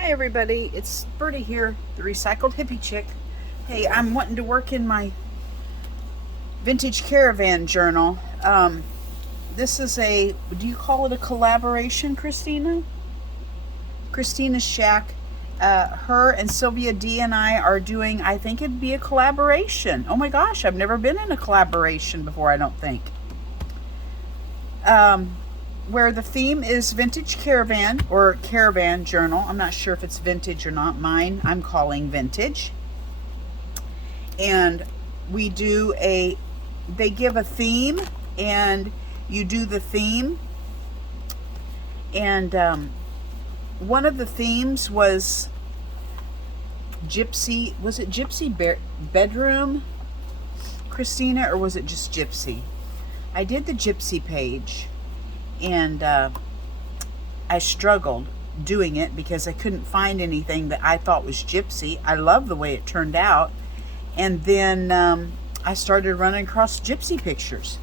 Hi everybody, it's Birdie here, the Recycled Hippie Chick. Hey, I'm wanting to work in my vintage caravan journal. This is do you call it a collaboration, Christina? Christina's Shack. Her and Sylvia D and I are doing, I think it'd be a collaboration. Oh my gosh, I've never been in a collaboration before, I don't think. Where the theme is vintage caravan or caravan journal. I'm not sure if it's vintage or not. Mine, I'm calling vintage. And we do they give a theme and you do the theme. And one of the themes was gypsy. Was it gypsy bedroom, Christina, or was it just gypsy? I did the gypsy page. And I struggled doing it because I couldn't find anything that I thought was gypsy. I love the way it turned out. And then I started running across gypsy pictures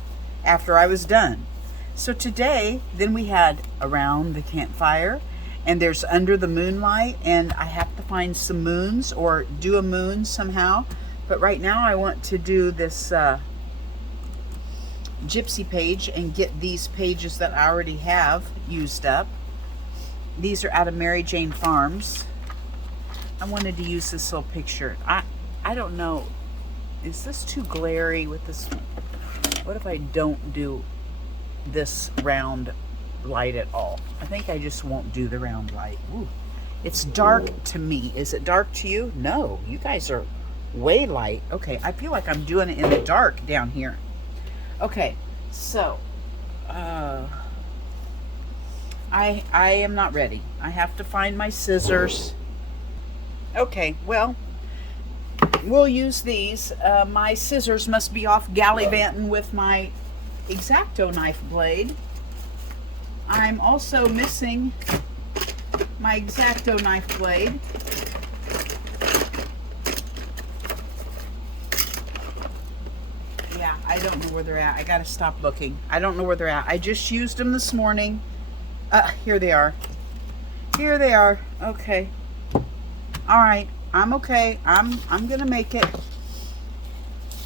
after I was done. So today, then we had Around the Campfire, and there's Under the Moonlight, and I have to find some moons or do a moon somehow. But right now I want to do this gypsy page and get these pages that I already have used up. These are out of Mary Jane Farms. I wanted to use this little picture. I don't know, is this too glary with this? What if I don't do this round light at all? I think I just won't do the round light. Ooh, it's dark to me. Is it dark to you? No, you guys are way light. Okay, I feel like I'm doing it in the dark down here. Okay, so I am not ready. I have to find my scissors. Okay, well, we'll use these. My scissors must be off gallivanting with my X-Acto knife blade. I'm also missing my X-Acto knife blade. Yeah, I don't know where they're at. I gotta stop looking. I don't know where they're at. I just used them this morning. Here they are. Here they are. Okay. All right. I'm okay. I'm gonna make it.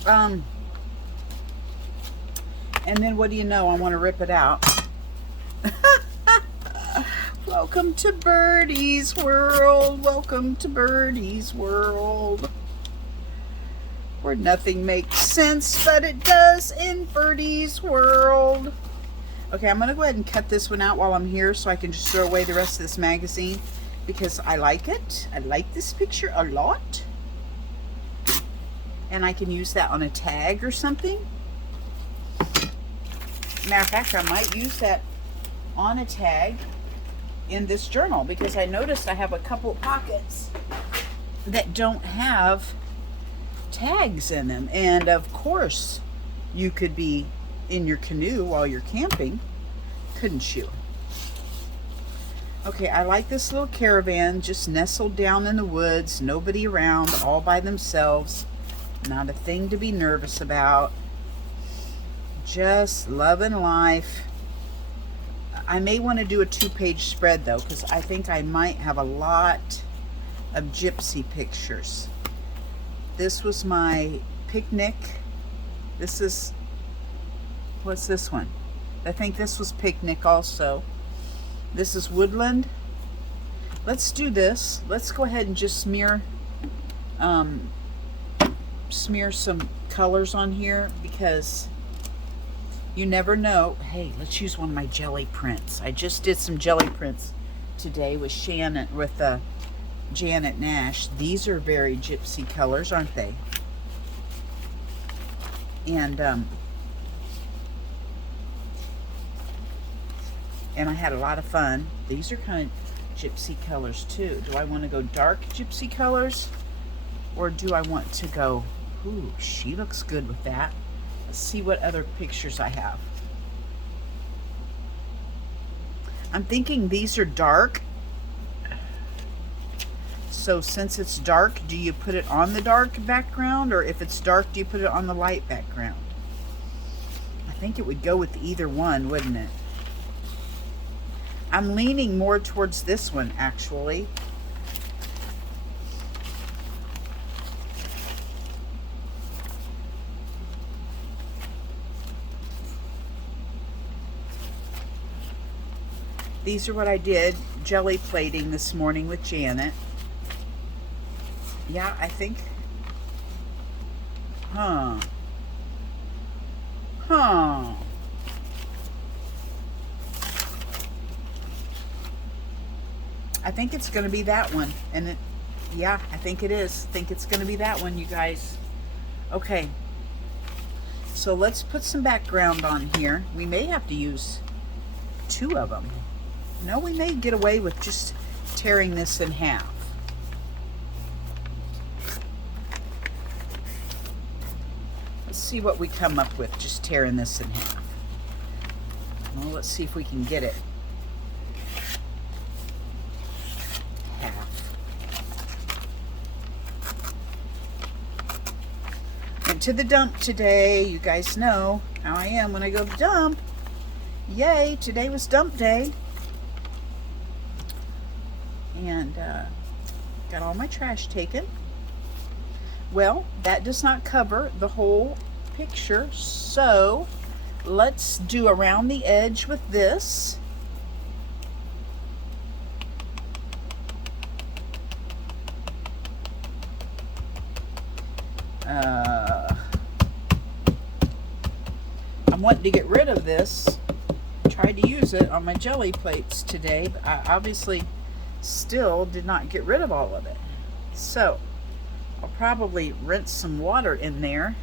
And then what do you know? I want to rip it out. Welcome to Birdie's world. Welcome to Birdie's world. Where nothing makes sense, but it does in Birdie's world. Okay, I'm going to go ahead and cut this one out while I'm here so I can just throw away the rest of this magazine because I like it. I like this picture a lot. And I can use that on a tag or something. Matter of fact, I might use that on a tag in this journal because I noticed I have a couple pockets that don't have tags in them, and of course you could be in your canoe while you're camping, couldn't you? Okay, I like this little caravan just nestled down in the woods, nobody around, all by themselves, not a thing to be nervous about, just loving life. I may want to do a 2-page spread though, because I think I might have a lot of gypsy pictures. This was my picnic. This is, what's this one? I think this was picnic also. This is woodland. Let's do this. Let's go ahead and just smear some colors on here because you never know. Hey, let's use one of my jelly prints. I just did some jelly prints today with Janet Nash. These are very gypsy colors, aren't they? And I had a lot of fun. These are kind of gypsy colors too. Do I want to go dark gypsy colors or do I want to go, ooh, she looks good with that. Let's see what other pictures I have. I'm thinking these are dark. So since it's dark, do you put it on the dark background, or if it's dark, do you put it on the light background? I think it would go with either one, wouldn't it? I'm leaning more towards this one, actually. These are what I did jelly plating this morning with Janet. Yeah, I think, huh. I think it's going to be that one. And it, yeah, I think it is. I think it's going to be that one, you guys. Okay. So let's put some background on here. We may have to use 2 of them. No, we may get away with just tearing this in half. Let's see what we come up with just tearing this in half. Well, let's see if we can get it half. Went to the dump today. You guys know how I am when I go to the dump. Yay, today was dump day. And got all my trash taken. Well, that does not cover the whole picture, so let's do around the edge with this. I'm wanting to get rid of this. Tried to use it on my jelly plates today, but I obviously still did not get rid of all of it. So I'll probably rinse some water in there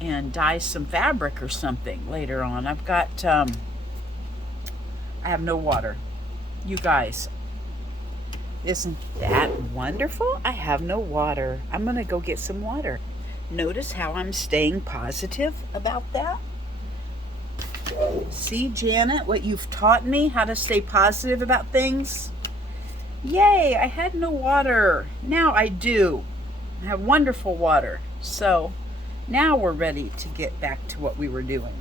and dye some fabric or something later on. I've got, I have no water. You guys, isn't that wonderful? I have no water. I'm gonna go get some water. Notice how I'm staying positive about that? See, Janet, what you've taught me, how to stay positive about things? Yay, I had no water. Now I do. I have wonderful water. So now we're ready to get back to what we were doing.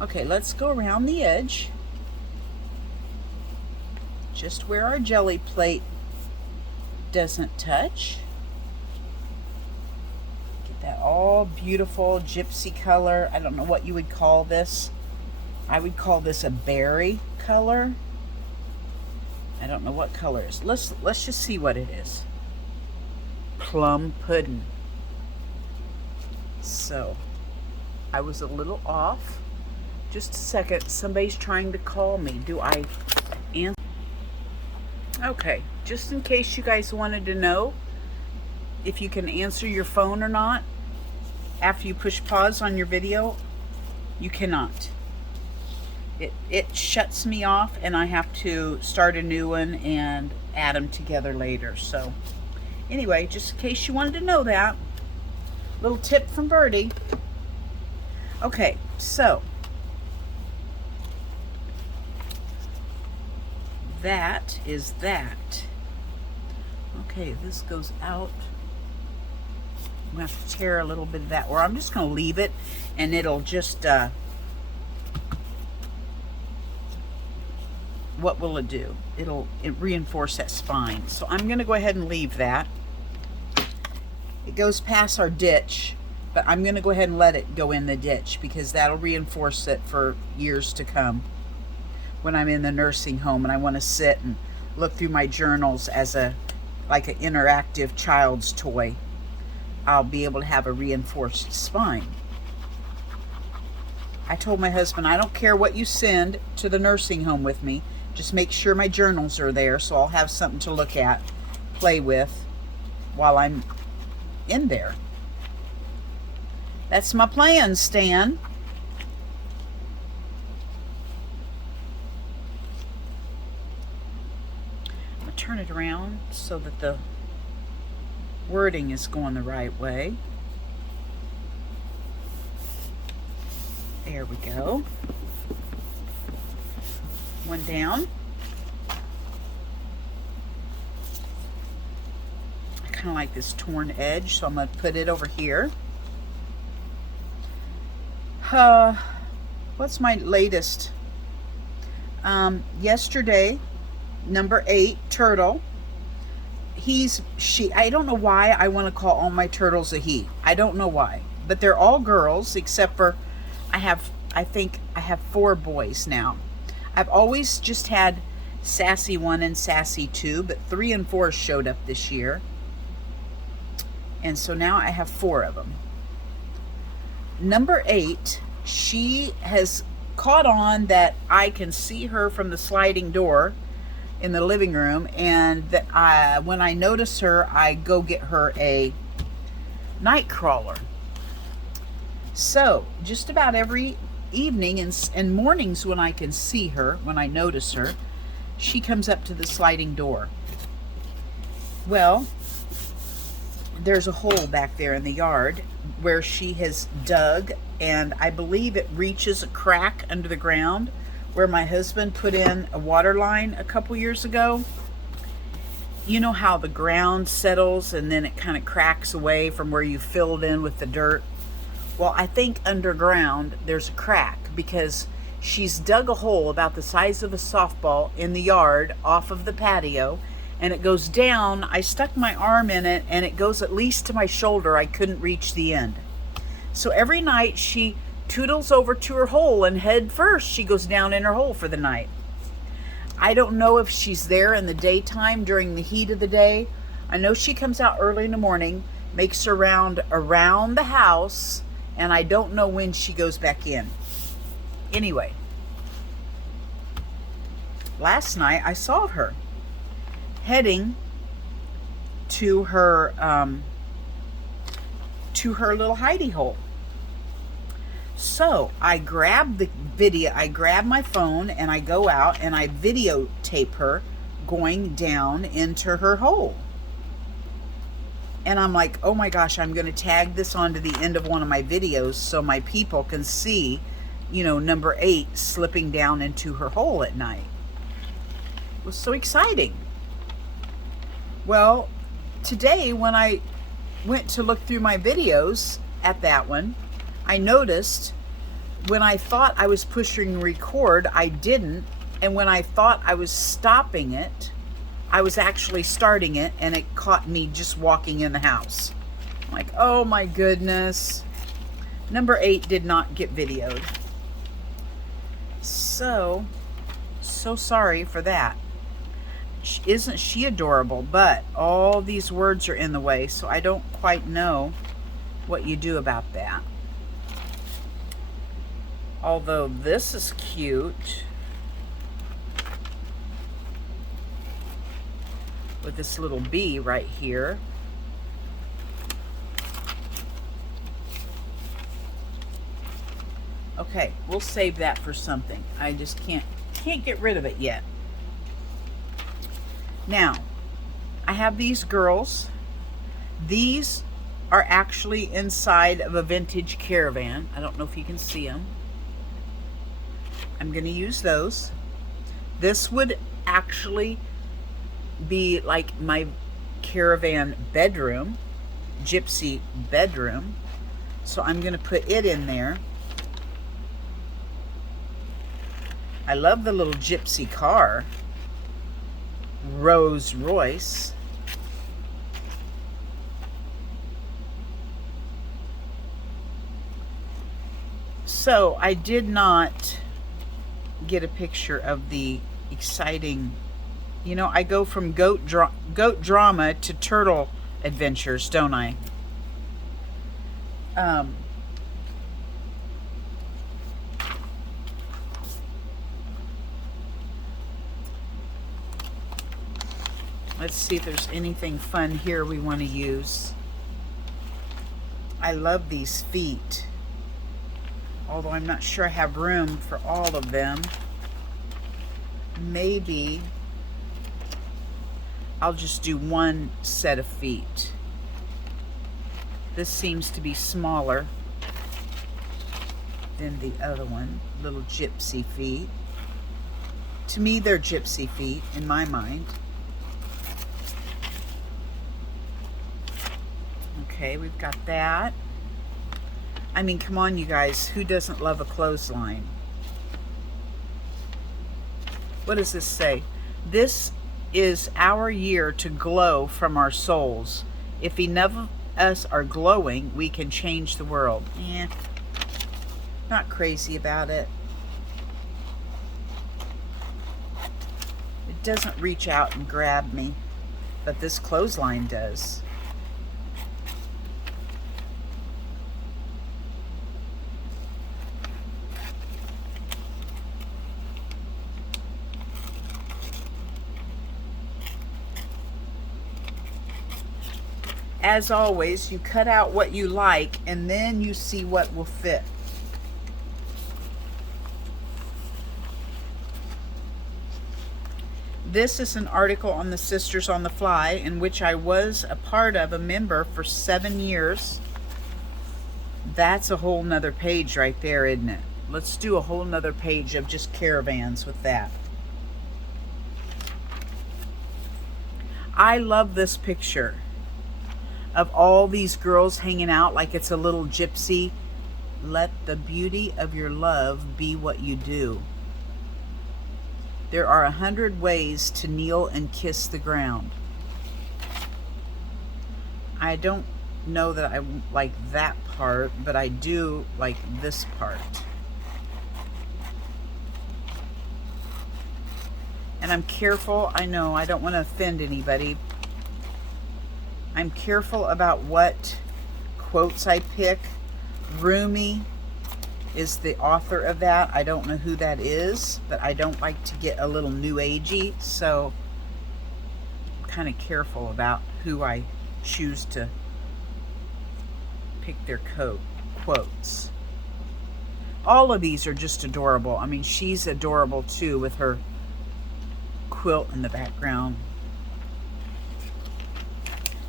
Okay, let's go around the edge. Just where our jelly plate doesn't touch. Get that all beautiful gypsy color. I don't know what you would call this. I would call this a berry color. I don't know what color it is. Let's just see what it is. Plum pudding. So, I was a little off. Just a second. Somebody's trying to call me. Do I answer? Okay, just in case you guys wanted to know if you can answer your phone or not after you push pause on your video, you cannot. It shuts me off and I have to start a new one and add them together later. So anyway, just in case you wanted to know that, little tip from Birdie. Okay, so that is that. Okay, this goes out. I'm going to have to tear a little bit of that, or I'm just going to leave it and it'll just, what will it do? It'll reinforce that spine. So I'm going to go ahead and leave that. It goes past our ditch, but I'm going to go ahead and let it go in the ditch because that'll reinforce it for years to come when I'm in the nursing home and I want to sit and look through my journals as like an interactive child's toy. I'll be able to have a reinforced spine. I told my husband, I don't care what you send to the nursing home with me, just make sure my journals are there so I'll have something to look at, play with while I'm in there. That's my plan, Stan. I'm going to turn it around so that the wording is going the right way. There we go. One down. I kind of like this torn edge, so I'm going to put it over here. What's my latest? Yesterday, number 8, Turtle. She. I don't know why I want to call all my turtles a he. I don't know why. But they're all girls except for I think I have 4 boys now. I've always just had Sassy 1 and Sassy 2, but 3 and 4 showed up this year. And so now I have 4 of them. Number 8, she has caught on that I can see her from the sliding door in the living room, and that when I notice her, I go get her a night crawler. So just about every evening and mornings when I can see her, when I notice her, she comes up to the sliding door. Well, there's a hole back there in the yard where she has dug, and I believe it reaches a crack under the ground where my husband put in a water line a couple years ago. You know how the ground settles and then it kind of cracks away from where you filled in with the dirt? Well, I think underground there's a crack because she's dug a hole about the size of a softball in the yard off of the patio, and it goes down. I stuck my arm in it and it goes at least to my shoulder. I couldn't reach the end. So every night she toodles over to her hole, and head first she goes down in her hole for the night. I don't know if she's there in the daytime during the heat of the day. I know she comes out early in the morning, makes her round around the house, and I don't know when she goes back in. Anyway, last night I saw her heading to her little hidey hole. So I grab my phone and I go out and I videotape her going down into her hole. And I'm like, oh my gosh, I'm going to tag this onto the end of one of my videos so my people can see, number 8 slipping down into her hole at night. It was so exciting. Well, today when I went to look through my videos at that one, I noticed when I thought I was pushing record, I didn't. And when I thought I was stopping it, I was actually starting it, and it caught me just walking in the house. I'm like, oh my goodness. Number 8 did not get videoed. So sorry for that. Isn't she adorable? But all these words are in the way, so I don't quite know what you do about that. Although this is cute with this little bee right here. Okay, we'll save that for something. I just can't get rid of it yet. Now, I have these girls. These are actually inside of a vintage caravan. I don't know if you can see them. I'm going to use those. This would actually be like my caravan bedroom, gypsy bedroom. So I'm going to put it in there. I love the little gypsy car, Rolls Royce. So I did not get a picture of the exciting, I go from goat drama to turtle adventures, don't I? Let's see if there's anything fun here we want to use. I love these feet, although I'm not sure I have room for all of them. Maybe I'll just do one set of feet. This seems to be smaller than the other one. Little gypsy feet. To me, they're gypsy feet in my mind. Okay, we've got that. I mean, come on, you guys. Who doesn't love a clothesline? What does this say? This is our year to glow from our souls. If enough of us are glowing, we can change the world. Not crazy about it. It doesn't reach out and grab me, but this clothesline does. As always, you cut out what you like and then you see what will fit. This is an article on the Sisters on the Fly, in which I was a part of, a member for 7 years. That's a whole nother page right there, isn't it? Let's do a whole nother page of just caravans with that. I love this picture of all these girls hanging out like it's a little gypsy. Let the beauty of your love be what you do. There are 100 ways to kneel and kiss the ground. I don't know that I like that part, but I do like this part. And I'm careful, I know I don't want to offend anybody. I'm careful about what quotes I pick. Rumi is the author of that. I don't know who that is, but I don't like to get a little new agey, so I'm kind of careful about who I choose to pick their quotes. All of these are just adorable. I mean, she's adorable too with her quilt in the background.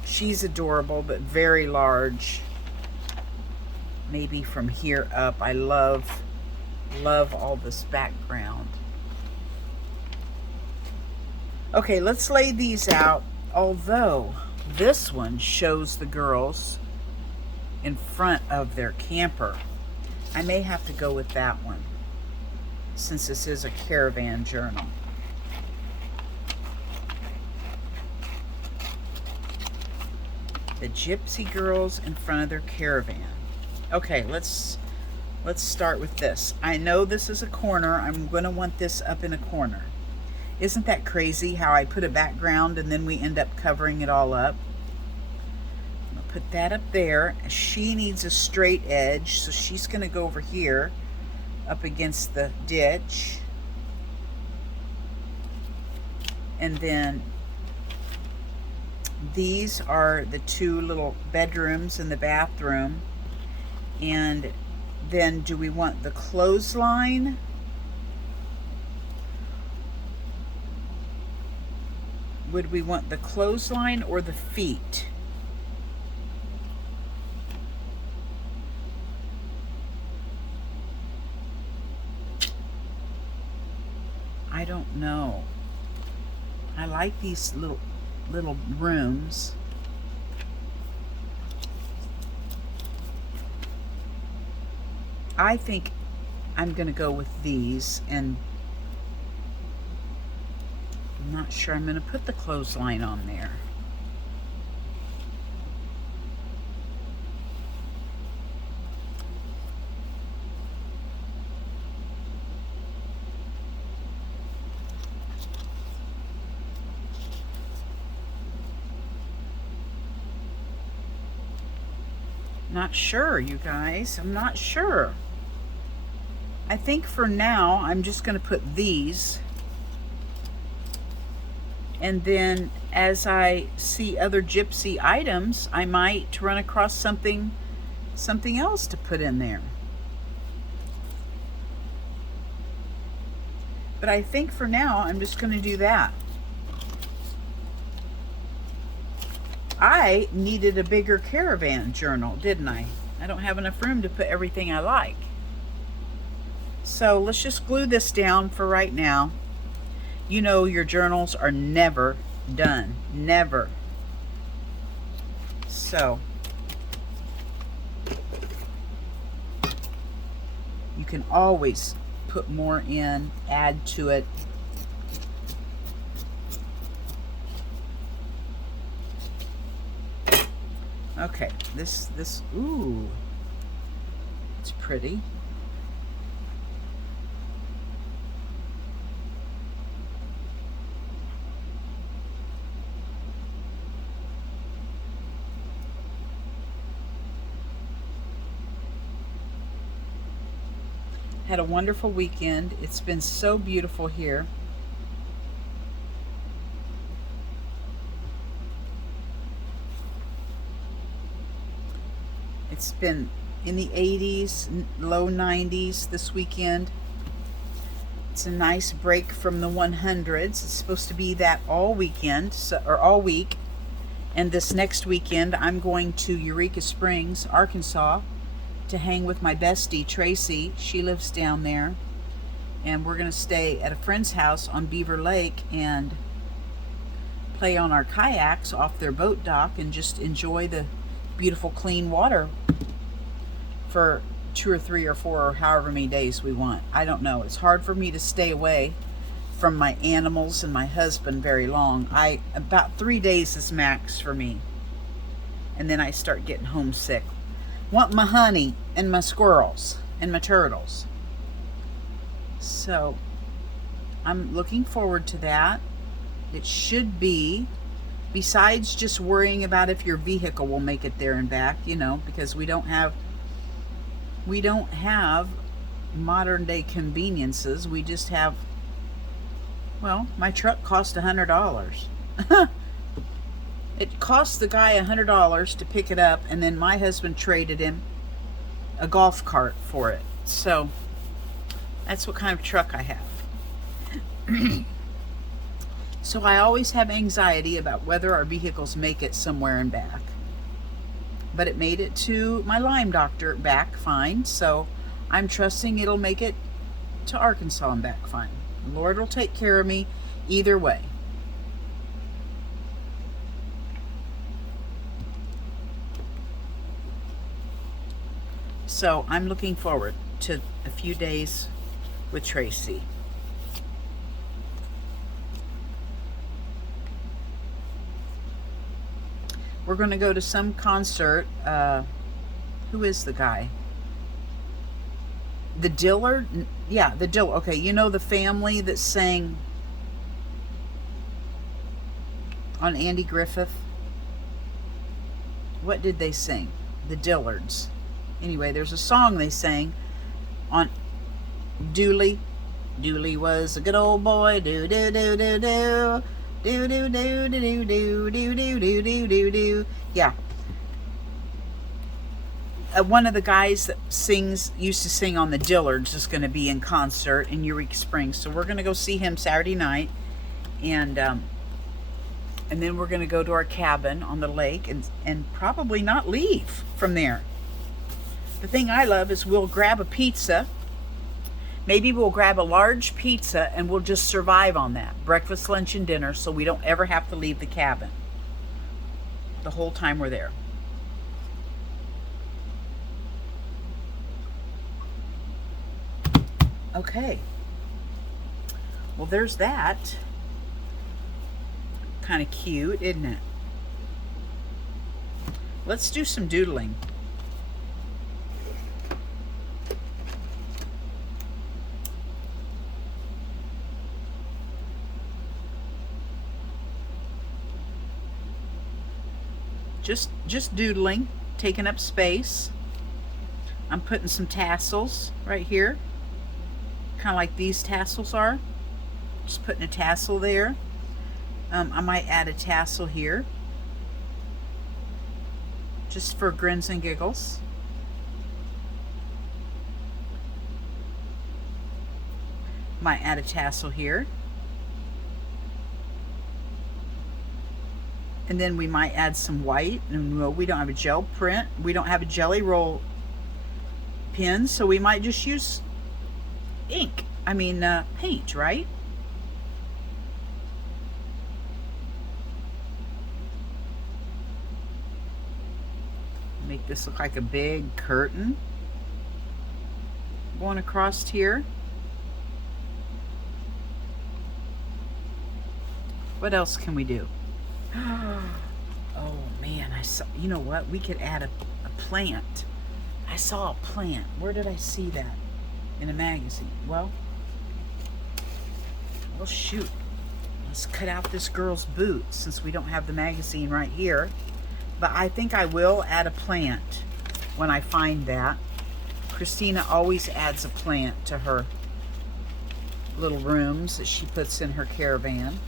She's adorable, but very large. Maybe from here up. I love all this background. Okay, let's lay these out. Although this one shows the girls in front of their camper. I may have to go with that one, since this is a caravan journal. The gypsy girls in front of their caravan. Okay, let's start with this. I know this is a corner. I'm going to want this up in a corner. Isn't that crazy how I put a background and then we end up covering it all up? I'm going to put that up there. She needs a straight edge, so she's going to go over here up against the ditch. And then these are the 2 little bedrooms and the bathroom. And then do we want the clothesline? Would we want the clothesline or the feet? I don't know. I like these little rooms. I think I'm going to go with these, and I'm not sure I'm going to put the clothesline on there. Not sure, you guys. I'm not sure. I think for now, I'm just going to put these. And then as I see other gypsy items, I might run across something else to put in there. But I think for now, I'm just going to do that. I needed a bigger caravan journal, didn't I? I don't have enough room to put everything I like. So let's just glue this down for right now. You know your journals are never done. Never. So you can always put more in, add to it. Okay, this, ooh, it's pretty. Had a wonderful weekend. It's been so beautiful here. It's been in the 80s, low 90s this weekend. It's a nice break from the 100s. It's supposed to be that all weekend, or all week. And this next weekend, I'm going to Eureka Springs, Arkansas, to hang with my bestie, Tracy. She lives down there. And we're going to stay at a friend's house on Beaver Lake and play on our kayaks off their boat dock and just enjoy the beautiful clean water for 2 or 3 or 4 or however many days we want. I don't know. It's hard for me to stay away from my animals and my husband very long. About 3 days is max for me. And then I start getting homesick. Want my honey and my squirrels and my turtles. So I'm looking forward to that. It should be, besides just worrying about if your vehicle will make it there and back, you know, because we don't have modern day conveniences. We just have, well, my truck cost $100. It cost the guy $100 to pick it up, and then my husband traded him a golf cart for it. So that's what kind of truck I have. So I always have anxiety about whether our vehicles make it somewhere and back. But it made it to my Lyme doctor back fine, so I'm trusting it'll make it to Arkansas and back fine. The Lord will take care of me either way. So I'm looking forward to a few days with Tracy. We're going to go to some concert. Who is the guy? The Dillard? Yeah, the Dillard. Okay, you know the family that sang on Andy Griffith? What did they sing? The Dillards. Anyway, there's a song they sang on Dooley. Dooley was a good old boy. Do do do do do. Do do do do do do do do do do do do. Yeah. One of the guys that used to sing on the Dillards is going to be in concert in Eureka Springs. So we're going to go see him Saturday night, and then we're going to go to our cabin on the lake and probably not leave from there. The thing I love is we'll grab a pizza. Maybe we'll grab a large pizza and we'll just survive on that. Breakfast, lunch, and dinner, so we don't ever have to leave the cabin the whole time we're there. Okay. Well, there's that. Kind of cute, isn't it? Let's do some doodling. Just doodling, taking up space. I'm putting some tassels right here, kind of like these tassels are. Just putting a tassel there. I might add a tassel here, just for grins and giggles. Might add a tassel here. And then we might add some white. And we don't have a gel print. We don't have a jelly roll pen, so we might just use ink. Paint, right? Make this look like a big curtain going across here. What else can we do? Oh man, you know what? We could add a plant. I saw a plant. Where did I see that? In a magazine. Well, shoot. Let's cut out this girl's boot since we don't have the magazine right here. But I think I will add a plant when I find that. Christina always adds a plant to her little rooms that she puts in her caravan.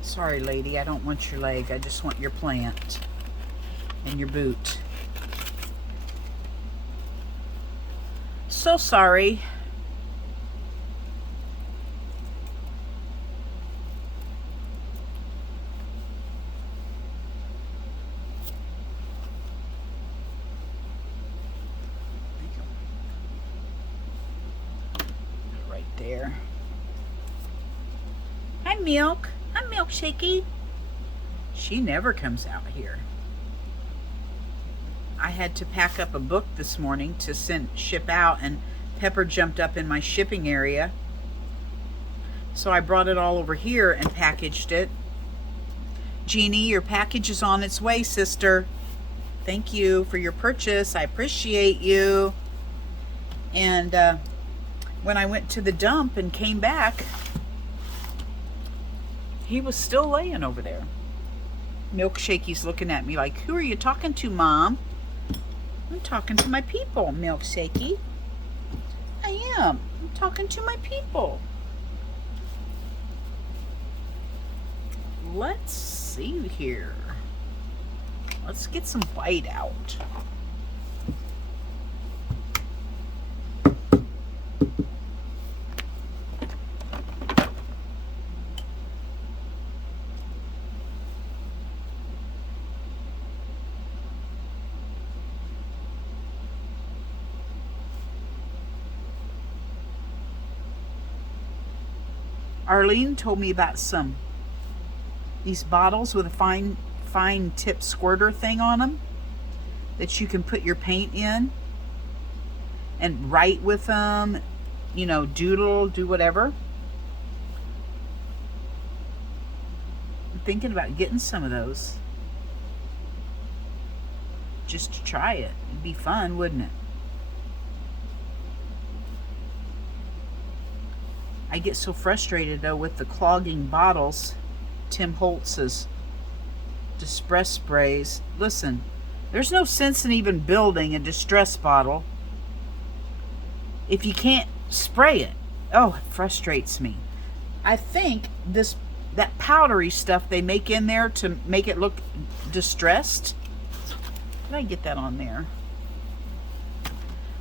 Sorry, lady, I don't want your leg. I just want your plant and your boot. So sorry. Right there. Hi, Milk. I'm Milkshakey. She never comes out here. I had to pack up a book this morning to ship out, and Pepper jumped up in my shipping area. So I brought it all over here and packaged it. Jeannie, your package is on its way, sister. Thank you for your purchase. I appreciate you. And when I went to the dump and came back, he was still laying over there. Milkshakey's looking at me like, who are you talking to, Mom? I'm talking to my people, Milkshakey. I am. I'm talking to my people. Let's see here. Let's get some white out. Arlene told me about these bottles with a fine tip squirter thing on them that you can put your paint in and write with them, you know, doodle, do whatever. I'm thinking about getting some of those just to try it. It'd be fun, wouldn't it? I get so frustrated though with the clogging bottles. Tim Holtz's distress sprays. Listen, there's no sense in even building a distress bottle if you can't spray it. Oh, it frustrates me. I think that powdery stuff they make in there to make it look distressed. Did I get that on there?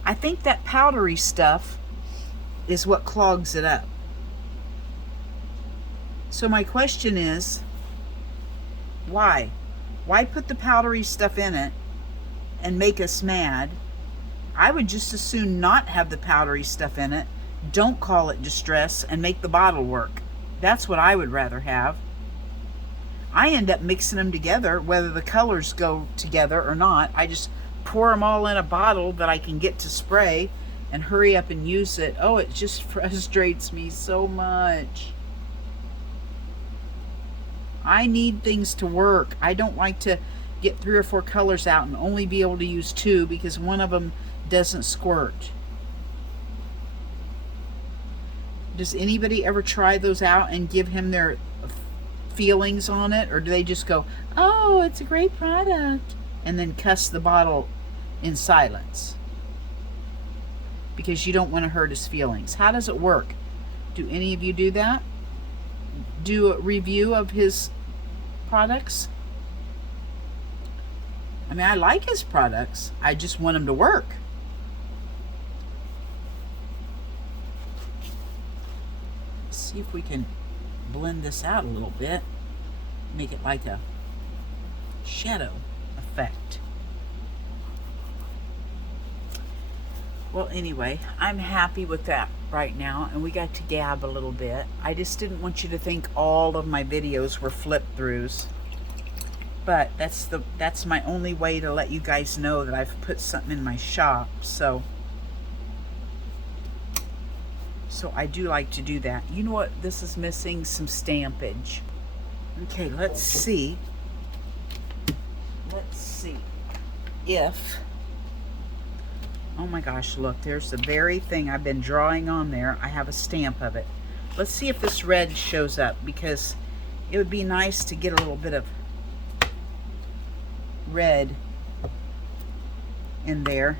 I think that powdery stuff is what clogs it up. So my question is, why? Why put the powdery stuff in it and make us mad? I would just as soon not have the powdery stuff in it. Don't call it distress and make the bottle work. That's what I would rather have. I end up mixing them together, whether the colors go together or not. I just pour them all in a bottle that I can get to spray and hurry up and use it. Oh, it just frustrates me so much. I need things to work. I don't like to get 3 or 4 colors out and only be able to use 2 because one of them doesn't squirt. Does anybody ever try those out and give him their feelings on it? Or do they just go, oh, it's a great product, and then cuss the bottle in silence? Because you don't want to hurt his feelings. How does it work? Do any of you do that? Do a review of his products? I mean, I like his products. I just want them to work. Let's see if we can blend this out a little bit. Make it like a shadow effect. Well, anyway, I'm happy with that right now, and we got to gab a little bit. I just didn't want you to think all of my videos were flip-throughs, but that's my only way to let you guys know that I've put something in my shop. So I do like to do that. You know what? This is missing some stampage. Okay, let's see. Let's see if... Oh my gosh, look, there's the very thing I've been drawing on there. I have a stamp of it. Let's see if this red shows up, because it would be nice to get a little bit of red in there.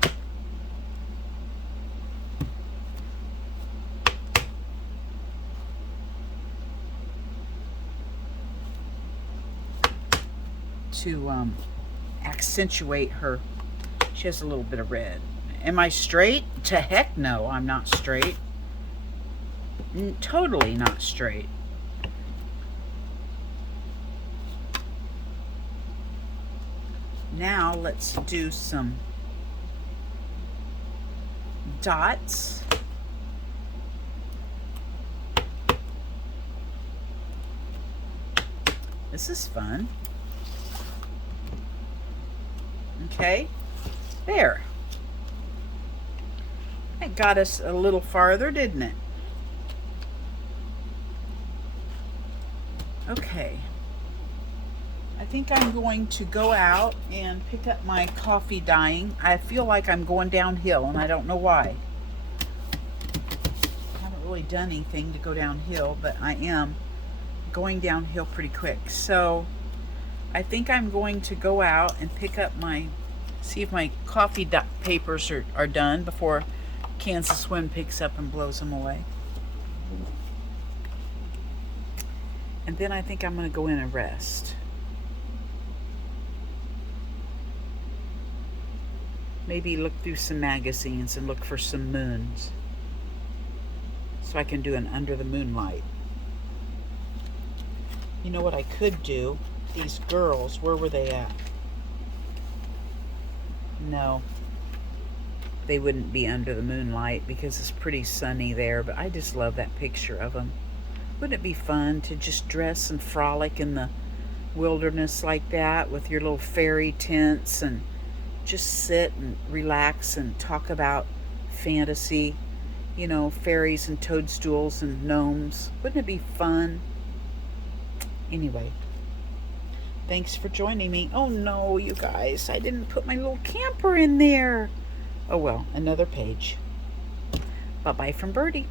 To accentuate her. She has a little bit of red. Am I straight? To heck no, I'm not straight. Totally not straight. Now let's do some dots. This is fun. Okay, there. That got us a little farther, didn't it? Okay. I think I'm going to go out and pick up my coffee dyeing. I feel like I'm going downhill, and I don't know why. I haven't really done anything to go downhill, but I am going downhill pretty quick. So I think I'm going to go out and pick up see if my coffee papers are done before Kansas Wind picks up and blows them away. And then I think I'm going to go in and rest. Maybe look through some magazines and look for some moons, so I can do an under the moonlight. You know what I could do? These girls, where were they at? No, they wouldn't be under the moonlight because it's pretty sunny there, but I just love that picture of them. Wouldn't it be fun to just dress and frolic in the wilderness like that with your little fairy tents and just sit and relax and talk about fantasy, you know, fairies and toadstools and gnomes? Wouldn't it be fun? Anyway, thanks for joining me. Oh no, you guys, I didn't put my little camper in there. Oh well, another page. Bye-bye from Birdie.